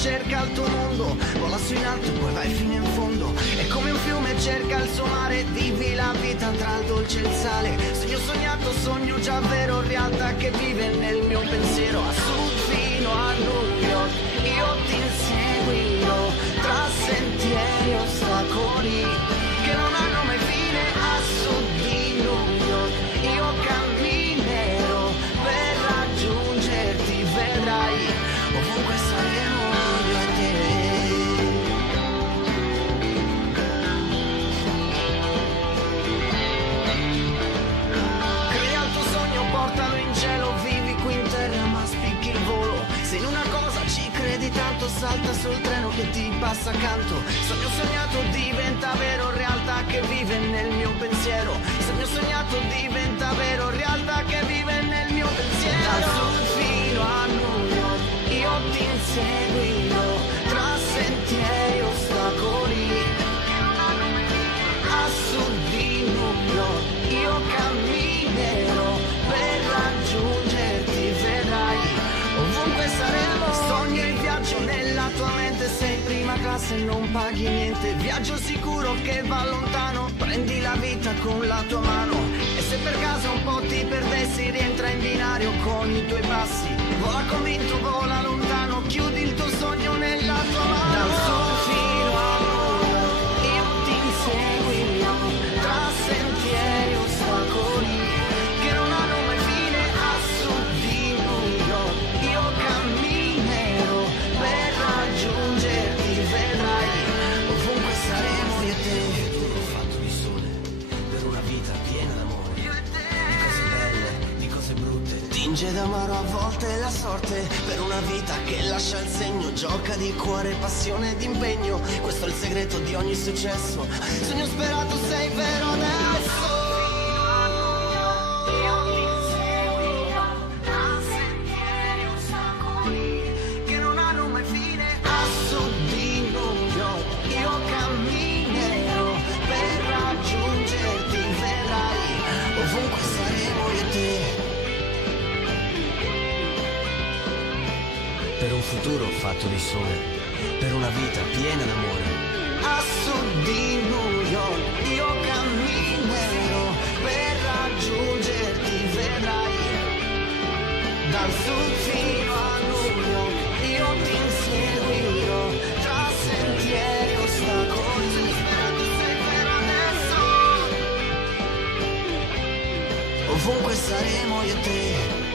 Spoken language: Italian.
cerca il tuo mondo, vola su in alto poi vai fino in fondo. E come un fiume cerca il suo mare, vivi la vita tra il dolce e il sale. Sogno sognato, sogno già vero, realtà che vive nel mio pensiero. A sud fino a New York, io ti inseguirò tra sentieri e ostacoli che non hanno mai fine. A sud di New York io camminerò per raggiungerti, vedrai, ovunque saremo io e te. Crea il tuo sogno, portalo in cielo, vivi qui in terra ma spicchi il volo. Se in una cosa ci credi tanto, salta sul treno che ti passa accanto. Sogno sognato diventa vero, realtà che vive nel mio pensiero. Sogno sognato diventa vero, realtà che vive nel mio pensiero. Dal sud fino a New York io ti inseguirò tra sentieri e ostacoli. A sud di New York io camminerò per raggiungerti, vedrai, ovunque saremo. Sogno il viaggio nella tua mente, sei in prima classe e non paghi niente. Viaggio sicuro che va lontano, prendi la vita con la tua mano. E se per caso un po' ti perdessi, rientra in binario con i tuoi passi. Vola convinto, vola lontano, chiudi il tuo sogno nella tua mano. Dal sud fino a New York io ti inseguirò tra sentieri e ostacoli che non hanno mai fine. A sud di New York io camminerò per raggiungerti, vedrai, ovunque saremo io e te. Tutto fatto di sole, per una vita piena d'amore, di cose belle, di cose brutte. Tinge d'amaro a volte la sorte, per una vita che lascia il segno. Gioca di cuore, passione ed impegno, questo è il segreto di ogni successo. Sogno sperato, sei vero adesso. Ovunque saremo io e te, per un futuro fatto di sole, per una vita piena d'amore. A sud di New York io camminerò per raggiungerti, vedrai. Dal sud fino a New York io ti inseguirò tra sentieri e ostacoli. Ovunque saremo io e te.